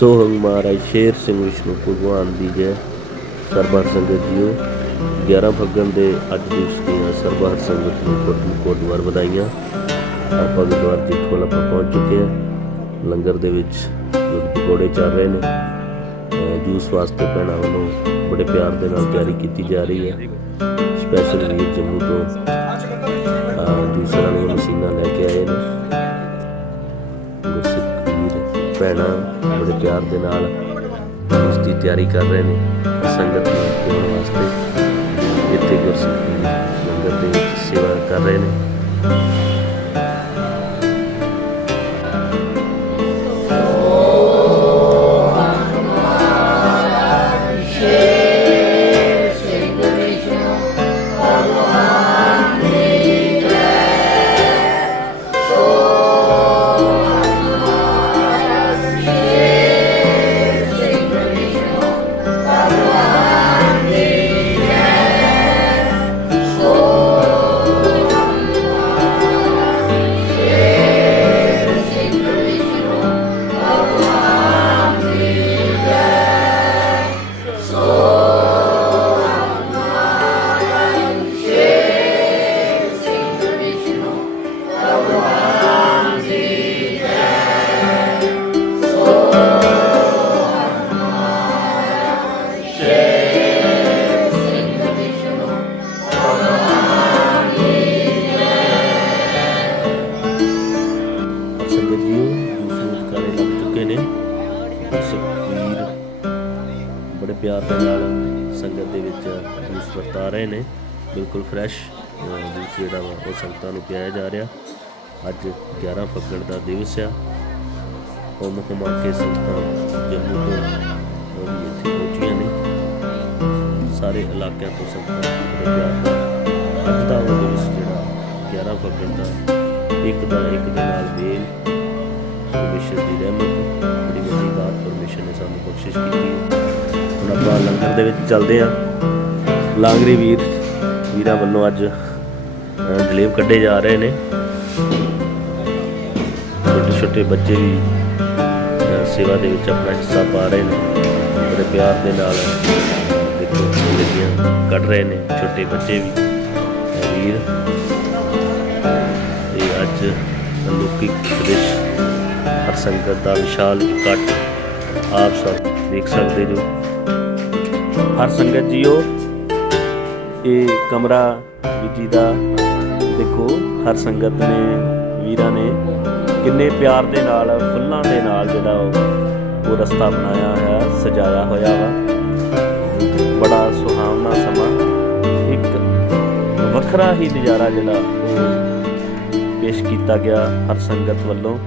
ਸੋਹੰ ਮਹਾਰਾਜ ਸ਼ੇਰ ਸਿੰਘ ਵਿਸ਼ਨੂੰ ਭਗਵਾਨ ਦੀ ਜੈ। ਸਰਬਰ ਸੰਗਤ ਜੀਓ 11 ਫੱਗਣ ਦੇ ਅੱਜ ਦਿਵਸ ਦੀਆਂ ਸਰਬਰ ਸੰਗਤ ਨੂੰ ਕੋਟਨ ਕੋਟ ਵਧਾਈਆਂ। ਆਪਾਂ ਗੁਰਦੁਆਰਾ ਜੀ ਕੋਲ ਆਪਾਂ ਪਹੁੰਚ ਚੁੱਕੇ ਹਾਂ। ਲੰਗਰ ਦੇ ਵਿੱਚ ਪਕੌੜੇ ਚੱਲ ਰਹੇ ਨੇ। ਜੂਸ ਵਾਸਤੇ ਭੈਣਾਂ ਵੱਲੋਂ ਬੜੇ ਪਿਆਰ ਦੇ ਨਾਲ ਤਿਆਰੀ ਕੀਤੀ ਜਾ ਰਹੀ ਹੈ। ਸਪੈਸ਼ਲ ਵੀਰ ਜੰਮੂ ਤੋਂ, ਅਹ ਜੂਸਰਾਂ ਦੀਆਂ ਮਸ਼ੀਨਾਂ ਲੈ ਕੇ ਆਏ ਨੇ। ਗੁਰਸਿੱਖ ਵੀਰ, ਭੈਣਾਂ। ਬੜੇ ਪਿਆਰ ਦੇ ਨਾਲ ਉਸ ਦੀ ਤਿਆਰੀ ਕਰ ਰਹੇ ਨੇ ਸੰਗਤ ਨੂੰ ਖਿਲਾਉਣ ਵਾਸਤੇ। ਇੱਥੇ ਗੁਰਸਿੱਖ ਵੀਰ ਲੰਗਰ ਦੇ ਵਿੱਚ ਸੇਵਾ ਕਰ ਰਹੇ ਨੇ। ਵਾ ਸੰਗਤਾਂ ਨੂੰ ਪਿਆਇਆ ਜਾ ਰਿਹਾ। ਅੱਜ 11 ਫੱਗਣ ਦਾ ਦਿਵਸ ਆ। ਹੋਮ ਹੁਮਾ ਕੇ ਸੰਗਤਾਂ ਜੰਮੂ ਤੋਂ ਉਹ ਇੱਥੇ ਪਹੁੰਚੀਆਂ ਨੇ। ਸਾਰੇ ਇਲਾਕਿਆਂ ਤੋਂ ਸੰਗਤਾਂ ਅੱਜ ਦਾ ਉਹ ਦਿਵਸ ਜਿਹੜਾ 11 ਫੱਗਣ ਦਾ ਇੱਕ ਦਾ ਇੱਕ ਦੇ ਨਾਲ ਮੇਲ। ਪਰਮੇਸ਼ਰ ਦੀ ਰਹਿਮਤ, ਬੜੀ ਵੱਡੀ ਦਾਤ ਪਰਮੇਸ਼ਰ ਨੇ ਸਾਨੂੰ ਬਖਸ਼ਿਸ਼ ਕੀਤੀ ਹੁਣ ਆਪਾਂ ਲੰਗਰ ਦੇ ਵਿੱਚ ਚੱਲਦੇ ਹਾਂ। ਲਾਂਗਰੀ ਵੀਰ, ਵੀਰਾਂ ਵੱਲੋਂ ਅੱਜ ਜਲੇਬ ਕੱਢੇ ਜਾ ਰਹੇ ਨੇ। ਛੋਟੇ ਛੋਟੇ ਬੱਚੇ ਵੀ ਸੇਵਾ ਦੇ ਵਿੱਚ ਆਪਣਾ ਹਿੱਸਾ ਪਾ ਰਹੇ ਨੇ। ਬੜੇ ਪਿਆਰ ਦੇ ਨਾਲ ਦੇਖੋ, ਜਲੇਬੀਆਂ ਕੱਢ ਰਹੇ ਨੇ, ਛੋਟੇ ਬੱਚੇ ਵੀ, ਵੀਰ। ਤੇ ਅੱਜ ਅਲੌਕਿਕ ਦ੍ਰਿਸ਼ ਹਰ ਸੰਗਤ ਦਾ ਵਿਸ਼ਾਲ ਇਕੱਠ ਆਪ ਸਭ ਦੇਖ ਸਕਦੇ ਜੋ। ਹਰ ਸੰਗਤ ਜੀਓ, ਇਹ ਕਮਰਾ ਵਿਜੀ ਦਾ। ਦੇਖੋ, ਹਰ ਸੰਗਤ ਨੇ, ਵੀਰਾਂ ਨੇ ਕਿੰਨੇ ਪਿਆਰ ਦੇ ਨਾਲ, ਫੁੱਲਾਂ ਦੇ ਨਾਲ ਜਿਹੜਾ ਉਹ ਉਹ ਰਸਤਾ ਬਣਾਇਆ ਹੋਇਆ, ਸਜਾਇਆ ਹੋਇਆ ਵਾ। ਬੜਾ ਸੁਹਾਵਣਾ ਸਮਾਂ। ਇੱਕ ਵੱਖਰਾ ਹੀ ਨਜ਼ਾਰਾ ਜਿਹੜਾ ਪੇਸ਼ ਕੀਤਾ ਗਿਆ ਹਰ ਸੰਗਤ ਵੱਲੋਂ।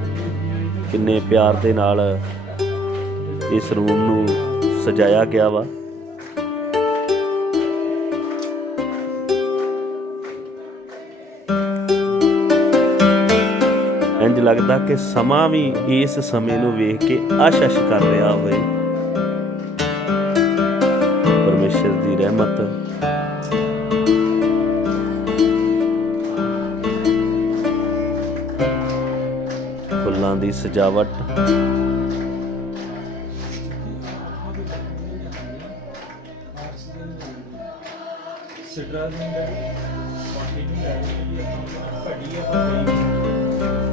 ਕਿੰਨੇ ਪਿਆਰ ਦੇ ਨਾਲ ਇਸ ਰੂਮ ਨੂੰ ਸਜਾਇਆ ਗਿਆ ਵਾ। ਲੱਗਦਾ ਕਿ ਸਮਾਂ ਵੀ ਇਸ ਸਮੇਂ ਨੂੰ ਵੇਖ ਕੇ ਆਸ਼ਸ਼ ਕਰ ਰਿਹਾ ਹੋਵੇ। ਪਰਮੇਸ਼ਰ ਦੀ ਰਹਿਮਤ। ਫੁੱਲਾਂ ਦੀ ਸਜਾਵਟ।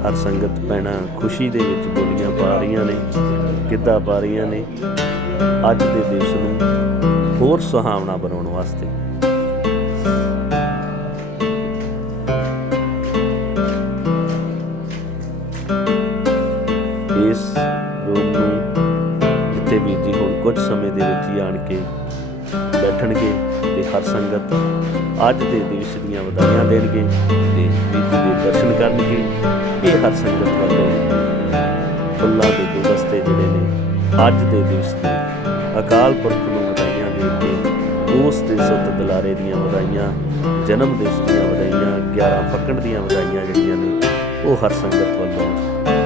ਹਰ ਸੰਗਤ ਭੈਣਾਂ ਖੁਸ਼ੀ ਦੇ ਵਿੱਚ ਬੋਲੀਆਂ ਪਾ ਰਹੀਆਂ ਨੇ, ਗਿੱਧਾ ਪਾ ਰਹੀਆਂ ਨੇ। ਅੱਜ ਦੇ ਦਿਵਸ ਨੂੰ ਹੋਰ ਸੁਹਾਵਣਾ ਬਣਾਉਣ ਵਾਸਤੇ। ਇਸ ਰੂਮ ਨੂੰ ਜਿੱਥੇ ਵੀ ਜੀ ਹੁਣ ਕੁਝ ਸਮੇਂ ਦੇ ਵਿੱਚ ਹੀ ਆਣ ਕੇ ਬੈਠਣਗੇ ਤੇ ਹਰ ਸੰਗਤ ਅੱਜ ਦੇ ਦਿਵਸ ਦੀਆਂ ਵਧਾਈਆਂ ਦੇਣਗੇ ਤੇ ਵੀਰ ਦੇ ਦਰਸ਼ਨ ਕਰਨਗੇ। ਇਹ ਹਰ ਸੰਗਤ ਵੱਲੋਂ ਫੁੱਲਾਂ ਦੇ ਗੁਲਦਸਤੇ ਜਿਹੜੇ ਨੇ, ਅੱਜ ਦੇ ਦਿਵਸ ਤੇ ਅਕਾਲ ਪੁਰਖ ਨੂੰ ਵਧਾਈਆਂ ਦੇ ਕੇ ਉਸ ਦੇ ਸੁੱਤ ਦੁਲਾਰੇ ਦੀਆਂ ਵਧਾਈਆਂ, ਜਨਮ ਦਿਵਸ ਦੀਆਂ ਵਧਾਈਆਂ 11 ਫੱਕਣ ਦੀਆਂ ਵਧਾਈਆਂ ਜਿਹੜੀਆਂ ਨੇ, ਉਹ ਹਰ ਸੰਗਤ ਵੱਲੋਂ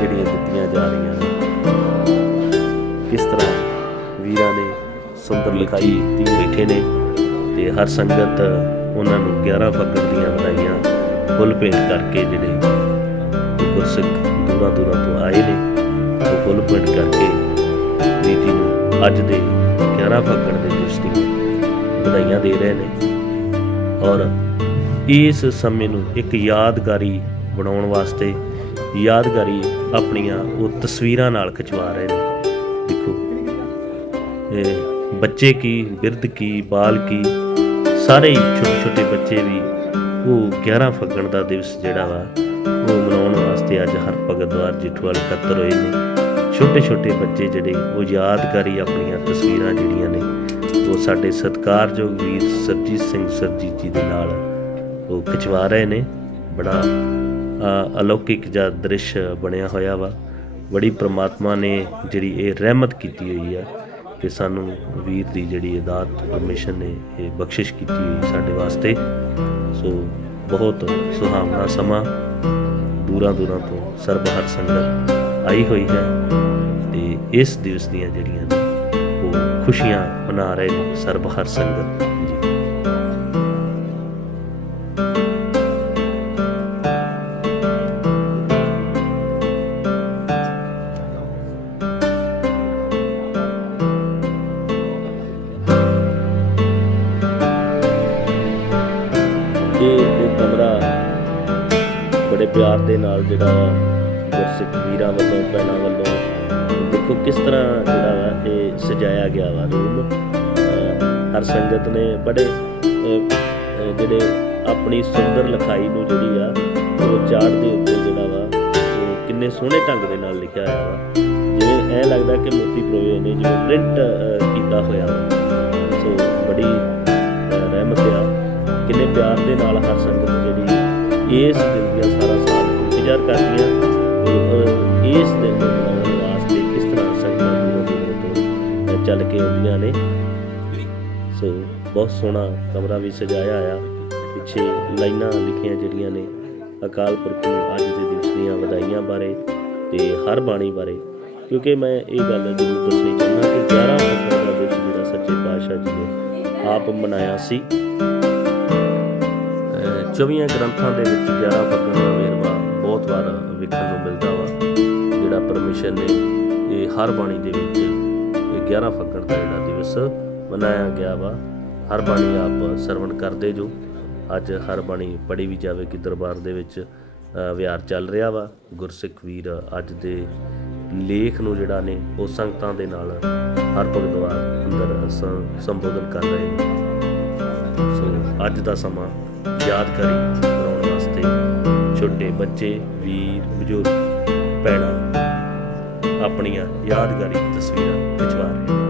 ਜਿਹੜੀਆਂ ਦਿੱਤੀਆਂ ਜਾ ਰਹੀਆਂ ਨੇ। ਕਿਸ ਤਰ੍ਹਾਂ ਵੀਰਾਂ ਨੇ ਸੁੰਦਰ ਲਿਖਾਈ ਤੀ ਬੈਠੇ ਨੇ ਤੇ ਹਰ ਸੰਗਤ ਉਹਨਾਂ ਨੂੰ 11 ਫੱਗਣ ਦੀਆਂ ਵਧਾਈਆਂ ਫੁੱਲ ਭੇਟ ਕਰਕੇ ਜਿਹੜੇ ਗੁਰਸਿੱਖ ਦੂਰਾਂ ਦੂਰਾਂ ਤੋਂ ਆਏ ਨੇ, ਉਹ ਫੁੱਲ ਭੇਟ ਕਰਕੇ ਅੱਜ ਦੇ 11 ਫੱਗਣ ਦੇ ਦਿਵਸ ਦੀਆਂ ਵਧਾਈਆਂ ਦੇ ਰਹੇ ਨੇ। ਔਰ ਇਸ ਸਮੇਂ ਨੂੰ ਇੱਕ ਯਾਦਗਾਰੀ ਬਣਾਉਣ ਵਾਸਤੇ ਯਾਦਗਾਰੀ ਆਪਣੀਆਂ ਉਹ ਤਸਵੀਰਾਂ ਨਾਲ ਖਿਚਵਾ ਰਹੇ ਨੇ। ਦੇਖੋ, ਇਹ ਬੱਚੇ ਕੀ, ਬਿਰਧ ਕੀ, ਬਾਲ ਕੀ, ਸਾਰੇ ਹੀ ਛੋਟੇ ਛੋਟੇ ਬੱਚੇ ਵੀ ਉਹ 11 ਫੱਗਣ ਦਾ ਦਿਵਸ ਜਿਹੜਾ ਵਾ, ਉਹ ਮਨਾਉਣ ਵਾਸਤੇ ਅੱਜ ਹਰ ਭਗਤ ਦਵਾਰ ਜਿੱਠਵਾਲ ਇਕੱਤਰ ਹੋਏ ਨੇ। ਛੋਟੇ ਛੋਟੇ ਬੱਚੇ ਜਿਹੜੇ, ਉਹ ਯਾਦਗਾਰੀ ਆਪਣੀਆਂ ਤਸਵੀਰਾਂ ਜਿਹੜੀਆਂ ਨੇ, ਉਹ ਸਾਡੇ ਸਤਿਕਾਰਯੋਗ ਵੀਰ ਸਰਜੀਤ ਸਿੰਘ ਸਰਜੀਤ ਜੀ ਦੇ ਨਾਲ ਉਹ ਖਿਚਵਾ ਰਹੇ ਨੇ। ਬੜਾ ਅਲੌਕਿਕ ਜਿਹਾ ਦ੍ਰਿਸ਼ ਬਣਿਆ ਹੋਇਆ ਵਾ। ਬੜੀ ਪ੍ਰਮਾਤਮਾ ਨੇ ਜਿਹੜੀ ਇਹ ਰਹਿਮਤ ਕੀਤੀ ਹੋਈ ਆ ਕਿ ਸਾਨੂੰ ਵੀਰ ਦੀ ਜਿਹੜੀ ਇਹ ਦਾਤ ਪਰਮੇਸ਼ਰ ਨੇ ਇਹ ਬਖਸ਼ਿਸ਼ ਕੀਤੀ ਹੋਈ ਸਾਡੇ ਵਾਸਤੇ। ਸੋ ਬਹੁਤ ਸੁਹਾਵਣਾ ਸਮਾਂ ਦੂਰਾਂ ਦੂਰਾਂ ਤੋਂ ਸਰਬ ਹਰ ਸੰਗਤ ਆਈ ਹੋਈ ਹੈ ਤੇ ਇਸ ਦਿਵਸ ਦੀਆਂ ਜਿਹੜੀਆਂ ਨੇ, ਉਹ ਖੁਸ਼ੀਆਂ ਮਨਾ ਰਹੇ ਨੇ ਸਰਬ ਹਰ ਸੰਗਤ। ਕਮਰਾ ਬੜੇ ਪਿਆਰ ਦੇ ਨਾਲ ਜਿਹੜਾ ਗੁਰਸਿੱਖ ਵੀਰਾਂ ਵੱਲੋਂ, ਭੈਣਾਂ ਵੱਲੋਂ ਦੇਖੋ ਕਿਸ ਤਰ੍ਹਾਂ ਜਿਹੜਾ ਵਾ ਇਹ ਸਜਾਇਆ ਗਿਆ ਵਾ ਰੂਮ। ਹਰ ਸੰਗਤ ਨੇ ਬੜੇ ਜਿਹੜੇ ਆਪਣੀ ਸੁੰਦਰ ਲਿਖਾਈ ਨੂੰ ਜਿਹੜੀ ਆ, ਉਹ ਚਾਰਟ ਦੇ ਉੱਤੇ ਜਿਹੜਾ ਵਾ ਉਹ ਕਿੰਨੇ ਸੋਹਣੇ ਢੰਗ ਦੇ ਨਾਲ ਲਿਖਿਆ ਹੋਇਆ ਵਾ। ਜਿਵੇਂ ਐ ਲੱਗਦਾ ਕਿ ਮੋਤੀ ਪਰੋਏ ਨੇ, ਜਿਵੇਂ ਪ੍ਰਿੰਟ ਕੀਤਾ ਹੋਇਆ ਸੋ ਬੜੀ ਪਿਆਰ ਦੇ ਨਾਲ ਹਰ ਸੰਗਤ ਜਿਹੜੀ ਇਸ ਦਿਨ ਦਾ ਸਾਰਾ ਸਾਲ ਇੰਤਜ਼ਾਰ ਕਰਦੀਆਂ ਤੇ, ਇਸ ਦਿਨ ਨੂੰ ਮਨਾਉਣ ਵਾਸਤੇ ਕਿਸ ਤਰ੍ਹਾਂ ਸੰਗਤਾਂ ਦੂਰੋਂ ਦੂਰੋਂ ਤੋਂ ਚੱਲ ਕੇ ਆਉਂਦੀਆਂ ਨੇ। ਸੋ ਬਹੁਤ ਸੋਹਣਾ ਕਮਰਾ ਵੀ ਸਜਾਇਆ ਆ। ਪਿੱਛੇ ਲਾਈਨਾਂ ਲਿਖੀਆਂ ਜਿਹੜੀਆਂ ਨੇ ਅਕਾਲ ਪੁਰਖ ਨੂੰ ਅੱਜ ਦੇ ਦਿਵਸ ਦੀਆਂ ਵਧਾਈਆਂ ਬਾਰੇ ਤੇ ਹਰ ਬਾਣੀ ਬਾਰੇ। ਕਿਉਂਕਿ ਮੈਂ ਇਹ ਗੱਲ ਜ਼ਰੂਰ ਦੱਸਣੀ ਚਾਹੁੰਦਾ ਕਿ 11 ਫਰਵਰੀ ਦਾ ਦਿਵਸ ਜਿਹੜਾ ਸੱਚੇ ਪਾਤਸ਼ਾਹ ਜੀ ਨੇ ਆਪ ਮਨਾਇਆ ਸੀ। 24 ਗ੍ਰੰਥਾਂ ਦੇ ਵਿੱਚ 11 ਫੱਗਣ ਦਾ ਵੇਰਵਾ ਬਹੁਤ ਵਾਰ ਵੇਖਣ ਨੂੰ ਮਿਲਦਾ ਵਾ, ਜਿਹੜਾ ਪਰਮੇਸ਼ਰ ਨੇ ਇਹ ਹਰ ਬਾਣੀ ਦੇ ਵਿੱਚ ਇਹ 11 ਫੱਗਣ ਦਾ ਜਿਹੜਾ ਦਿਵਸ ਮਨਾਇਆ ਗਿਆ ਵਾ। ਹਰ ਬਾਣੀ ਆਪ ਸਰਵਣ ਕਰਦੇ ਜੋ। ਅੱਜ ਹਰ ਬਾਣੀ ਪੜੀ ਵੀ ਜਾਵੇਗੀ ਦਰਬਾਰ ਦੇ ਵਿੱਚ ਵਿਹਾਰ ਚੱਲ ਰਿਹਾ ਵਾ। ਗੁਰਸਿੱਖ ਵੀਰ ਅੱਜ ਦੇ ਲੇਖ ਨੂੰ ਜਿਹੜਾ ਨੇ, ਉਹ ਸੰਗਤਾਂ ਦੇ ਨਾਲ ਹਰ ਭਗਤਵਾਰ ਅੰਦਰ ਸੰਬੋਧਨ ਕਰ ਰਹੇ ਨੇ। ਸੋ ਅੱਜ ਦਾ ਸਮਾਂ ਯਾਦਗਾਰੀ ਬਣਾਉਣ ਵਾਸਤੇ ਛੋਟੇ ਬੱਚੇ, ਵੀਰ, ਬਜ਼ੁਰਗ, ਭੈਣਾਂ ਆਪਣੀਆਂ ਯਾਦਗਾਰੀ ਤਸਵੀਰਾਂ ਖਿਚਵਾ ਰਹੇ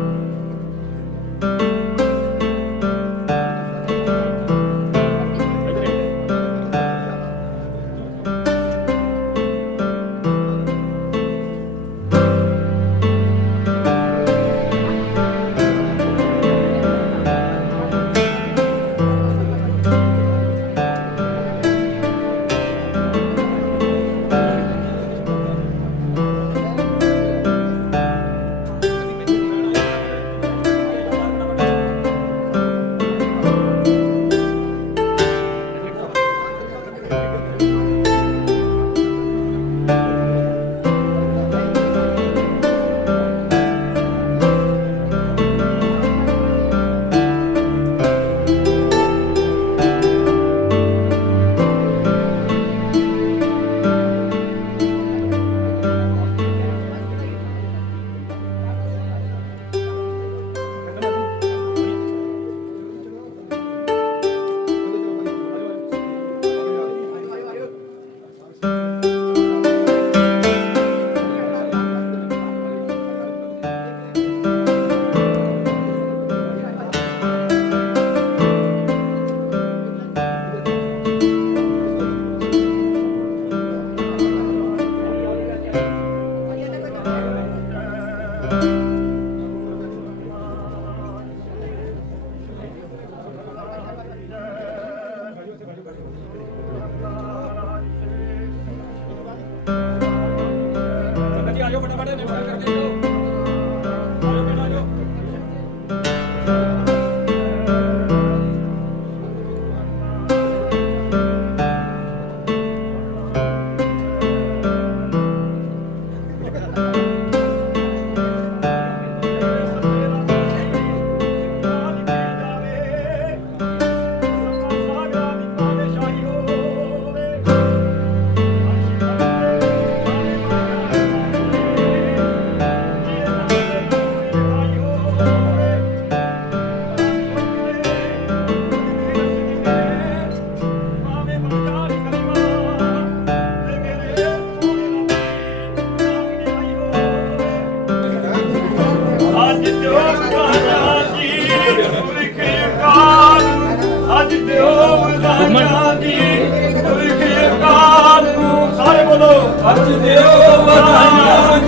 ਅੱਜ ਦਿਓ ਵਧਾਈਆਂ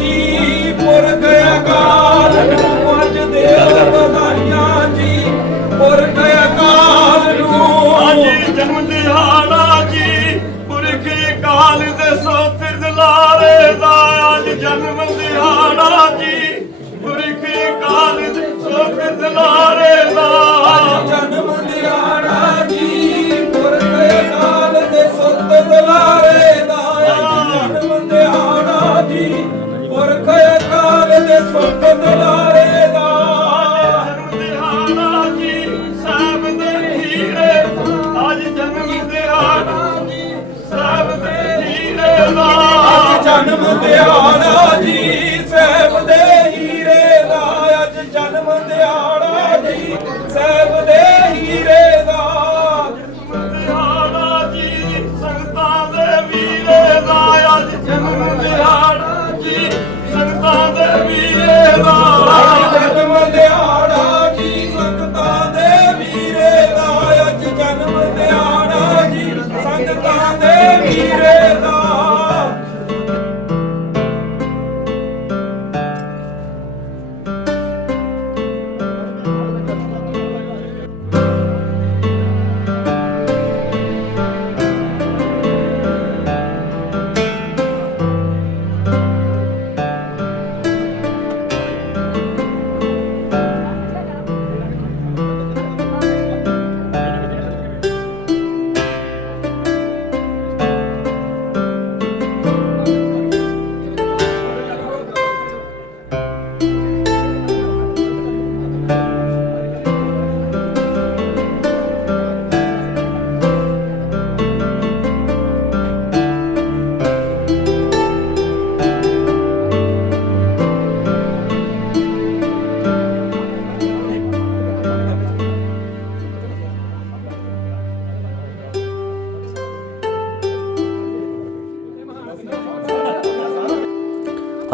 ਜਨਮ ਦਿਹਾੜਾ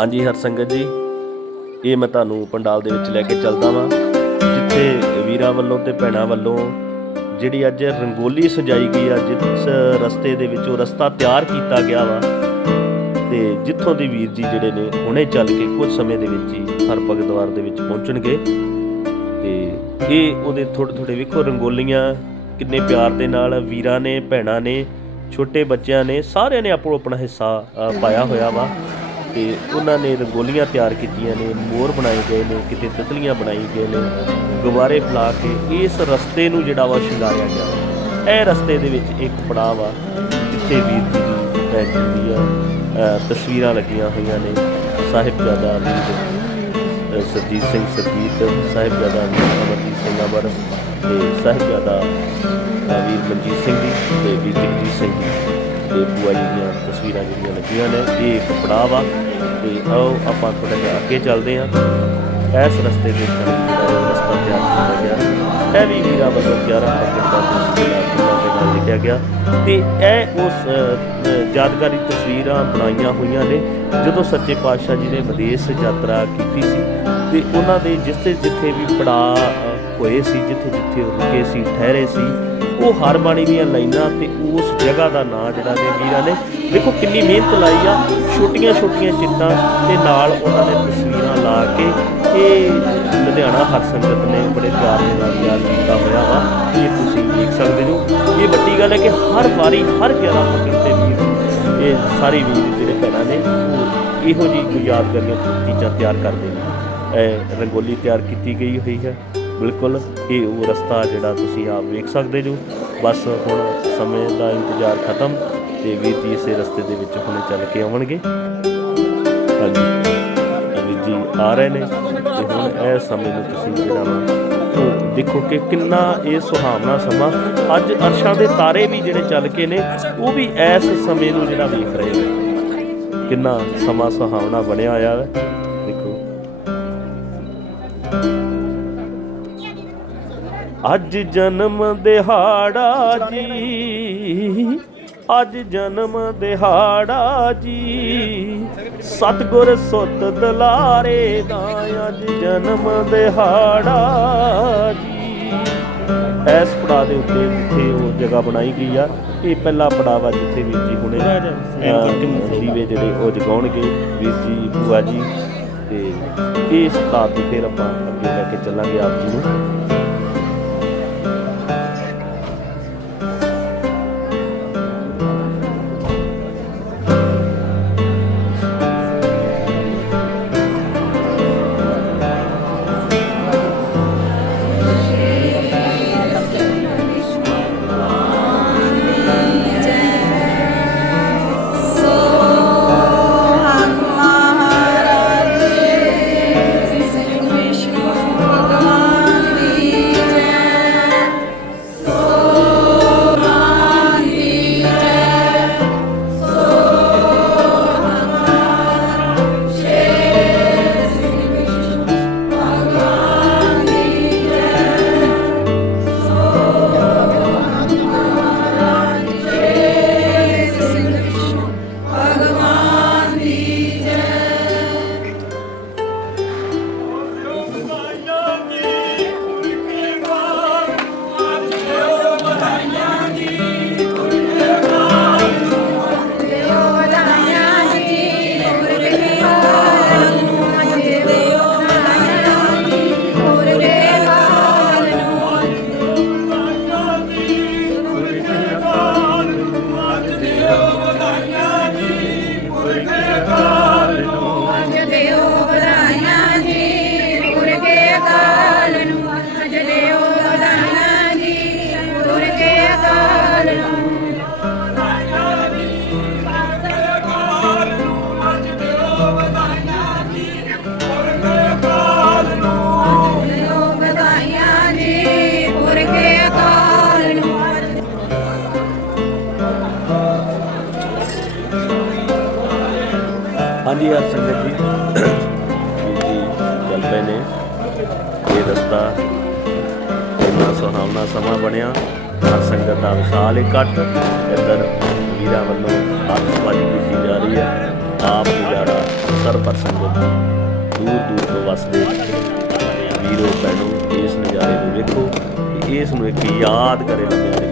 ਹਾਂਜੀ, ਹਰ ਸੰਗਤ ਜੀ, ਇਹ ਮੈਂ ਤੁਹਾਨੂੰ ਪੰਡਾਲ ਦੇ ਵਿੱਚ ਲੈ ਕੇ ਚੱਲਦਾ ਵਾਂ, ਜਿੱਥੇ ਵੀਰਾਂ ਵੱਲੋਂ ਤੇ ਭੈਣਾਂ ਵੱਲੋਂ ਜਿਹੜੀ ਅੱਜ ਰੰਗੋਲੀ ਸਜਾਈ ਗਈ ਆ, ਜਿਸ ਰਸਤੇ ਦੇ ਵਿੱਚ ਉਹ ਰਸਤਾ ਤਿਆਰ ਕੀਤਾ ਗਿਆ ਵਾ, ਤੇ ਜਿੱਥੋਂ ਦੇ ਵੀਰ ਜੀ ਜਿਹੜੇ ਨੇ, ਹੁਣੇ ਚੱਲ ਕੇ ਕੁਝ ਸਮੇਂ ਦੇ ਵਿੱਚ ਹੀ ਹਰ ਭਗਤਵਾਰ ਦੇ ਵਿੱਚ ਪਹੁੰਚਣਗੇ। ਤੇ ਇਹ ਉਹਦੇ ਥੋੜੇ ਥੋੜੇ ਵੇਖੋ ਰੰਗੋਲੀਆਂ, ਕਿੰਨੇ ਪਿਆਰ ਦੇ ਨਾਲ ਵੀਰਾਂ ਨੇ, ਭੈਣਾਂ ਨੇ, ਛੋਟੇ ਬੱਚਿਆਂ ਨੇ, ਸਾਰਿਆਂ ਨੇ ਆਪੋ ਆਪਣਾ ਹਿੱਸਾ ਪਾਇਆ ਹੋਇਆ ਵਾ। ਤੇ ਉਹਨਾਂ ਨੇ ਰੰਗੋਲੀਆਂ ਤਿਆਰ ਕੀਤੀਆਂ ਨੇ ਮੋਰ ਬਣਾਏ ਗਏ ਨੇ ਕਿਤੇ ਤਿਤਲੀਆਂ ਬਣਾਈ ਗਏ ਨੇ ਗੁਬਾਰੇ ਫਲਾ ਕੇ ਇਸ ਰਸਤੇ ਨੂੰ ਜਿਹੜਾ ਵਾ ਸ਼ਿੰਗਾਰਿਆ ਗਿਆ। ਇਹ ਰਸਤੇ ਦੇ ਵਿੱਚ ਇੱਕ ਪੜਾਅ ਵਾ ਜਿੱਥੇ ਵੀਰ ਜੀ ਦੀ ਬੈਠੀ ਦੀਆਂ ਤਸਵੀਰਾਂ ਲੱਗੀਆਂ ਹੋਈਆਂ ਨੇ। ਸਾਹਿਬਜ਼ਾਦਾ ਵੀਰ ਅ, ਸਰਜੀਤ ਸਿੰਘ ਸਰਜੀਤ ਸਾਹਿਬਜ਼ਾਦਾ ਵੀਰ ਅਮਰਜੀਤ ਸਿੰਘ ਅਮਰ ਤੇ ਸਾਹਿਬਜ਼ਾਦਾ ਵੀਰ ਮਨਜੀਤ ਸਿੰਘ ਜੀ ਤੇ ਵੀਰ ਜਗਜੀਤ ਸਿੰਘ ਜੀ। ਤੇ ਬੁਆ ਜੀ ਦੀਆਂ ਤਸਵੀਰਾਂ ਜਿਹੜੀਆਂ ਲੱਗੀਆਂ ਨੇ, ਇਹ ਇੱਕ ਪੜਾਅ ਵਾ ਤੇ ਆਓ ਆਪਾਂ ਥੋੜਾ ਜਿਹਾ ਅੱਗੇ ਚੱਲਦੇ ਹਾਂ। ਇਸ ਰਸਤੇ ਦੇ ਉੱਤੇ ਜਿਹੜਾ ਰਸਤਾ ਤਿਆਰ ਕੀਤਾ ਗਿਆ। ਇਹ ਵੀ ਵੀਰਾ ਵੱਲੋਂ 11 ਫਰਵਰੀ ਦਾ ਤਸਵੀਰਾਂ ਲਿਖਿਆ ਗਿਆ। ਤੇ ਇਹ ਉਸ ਯਾਦਗਾਰੀ ਤਸਵੀਰਾਂ ਬਣਾਈਆਂ ਹੋਈਆਂ ਨੇ, ਜਦੋਂ ਸੱਚੇ ਪਾਤਸ਼ਾਹ ਜੀ ਨੇ ਵਿਦੇਸ਼ ਯਾਤਰਾ ਕੀਤੀ ਸੀ। ਤੇ ਉਹਨਾਂ ਦੇ ਜਿੱਥੇ ਜਿੱਥੇ ਵੀ ਪੜਾ ਹੋਏ ਸੀ, ਜਿੱਥੇ ਜਿੱਥੇ ਉਹ ਰੁਕੇ ਸੀ, ਠਹਿਰੇ ਸੀ, ਉਹ ਹਰ ਬਾਣੀ ਦੀਆਂ ਲਾਈਨਾਂ ਤੇ ਉਸ ਜਗ੍ਹਾ ਦਾ ਨਾਂ ਜਿਹੜਾ ਨੇ ਵੀਰਾਂ ਨੇ ਦੇਖੋ ਕਿੰਨੀ ਮਿਹਨਤ ਲਾਈ ਆ, ਛੋਟੀਆਂ ਛੋਟੀਆਂ ਚਿੱਤਾਂ ਤੇ ਨਾਲ ਉਹਨਾਂ ਨੇ ਤਸਵੀਰਾਂ ਲਾ ਕੇ, ਇਹ ਲੁਧਿਆਣਾ ਹਰ ਸੰਗਤ ਨੇ ਬੜੇ ਪਿਆਰ ਦੇ ਨਾਲ ਯਾਦ ਕੀਤਾ ਹੋਇਆ ਵਾ, ਇਹ ਤੁਸੀਂ ਦੇਖ ਸਕਦੇ ਹੋ। ਇਹ ਵੱਡੀ ਗੱਲ ਹੈ ਕਿ ਹਰ ਵਾਰੀ, ਹਰ 11 ਫਰਵਰੀ ਤੇ ਵੀਰ ਇਹ ਸਾਰੇ ਵੀਰ ਜਿਹੜੇ ਭੈਣਾਂ ਨੇ ਇਹੋ ਜਿਹੀ ਕੋਈ ਯਾਦਗਾਰੀਆਂ ਚੀਜ਼ਾਂ ਤਿਆਰ ਕਰਦੇ ਨੇ। ਰੰਗੋਲੀ ਤਿਆਰ ਕੀਤੀ ਗਈ ਹੋਈ ਹੈ। ਬਿਲਕੁਲ ਇਹ ਉਹ ਰਸਤਾ ਜਿਹੜਾ ਤੁਸੀਂ ਆਪ ਵੇਖ ਸਕਦੇ ਜੋ। ਬਸ ਹੁਣ ਸਮੇਂ ਦਾ ਇੰਤਜ਼ਾਰ ਖਤਮ ਤੇ ਵੀਰ ਜੀ ਇਸੇ ਰਸਤੇ ਦੇ ਵਿੱਚ ਹੁਣ ਚੱਲ ਕੇ ਆਉਣਗੇ। ਹਾਂਜੀ ਇਹ ਵੀਰ ਜੀ, ਆ ਰਹੇ ਨੇ ਤੇ ਹੁਣ ਇਹ ਸਮੇਂ ਨੂੰ ਤੁਸੀਂ ਜਿਹੜਾ ਵਾ ਦੇਖੋ ਕਿ ਕਿੰਨਾ ਇਹ ਸੁਹਾਵਣਾ ਸਮਾਂ। ਅੱਜ ਅਰਸ਼ਾਂ ਦੇ ਤਾਰੇ ਵੀ ਜਿਹੜੇ ਚੱਲ ਕੇ ਨੇ, ਉਹ ਵੀ ਇਸ ਸਮੇਂ ਨੂੰ ਜਿਹੜਾ ਵੇਖ ਰਹੇ ਨੇ। ਕਿੰਨਾ ਸਮਾਂ ਸੁਹਾਵਣਾ ਬਣਿਆ ਹੋਇਆ ਹੈ। ਅੱਜ ਜਨਮ ਦਿਹਾੜਾ ਜੀ। ਅੱਜ ਜਨਮ ਦਿਹਾੜਾ ਜੀ। ਸਤਗੁਰ ਸੁੱਤ ਦਲਾਰੇ ਦਾ ਅੱਜ ਜਨਮ ਦਿਹਾੜਾ ਜੀ। ਇਸ ਪੜਾਅ ਦੇ ਉੱਤੇ ਜਿੱਥੇ ਉਹ ਜਗ੍ਹਾ ਬਣਾਈ ਗਈ ਆ ਇਹ ਪਹਿਲਾ ਪੜਾਅ ਵਾ ਜਿੱਥੇ ਵੀਰ ਜੀ ਹੁਣੇ ਦੀਵੇ ਜਿਹੜੇ ਉਹ ਜਗਾਉਣਗੇ ਵੀਰ ਜੀ ਭੂਆ ਜੀ। ਤੇ ਇਸ ਪੜਾਅ ਤੋਂ ਫਿਰ ਆਪਾਂ ਅੱਗੇ ਲੈ ਕੇ ਚੱਲਾਂਗੇ ਆਪ ਜੀ ਨੂੰ। ਇਹ ਇੰਨਾ ਸੁਹਾਵਣਾ ਸਮਾਂ ਬਣਿਆ। ਹਰ ਸੰਗਤ ਦਾ ਵਿਸ਼ਾਲ ਇਕੱਠ। ਇੱਧਰ ਵੀਰਾਂ ਵੱਲੋਂ ਆਤਿਸ਼ਬਾਜ਼ੀ ਕੀਤੀ ਜਾ ਰਹੀ ਹੈ। ਆਪ ਨਜ਼ਾਰਾ ਸਰਬਰ ਸੰਗਤ ਦੂਰ ਦੂਰ ਤੋਂ ਵਸਦੇ ਵੀਰੋ, ਭੈਣੋ, ਇਸ ਨਜ਼ਾਰੇ ਨੂੰ ਵੇਖੋ ਇਸ ਨੂੰ ਇੱਕ ਯਾਦ ਕਰੇ ਲੰਮਿਆਂ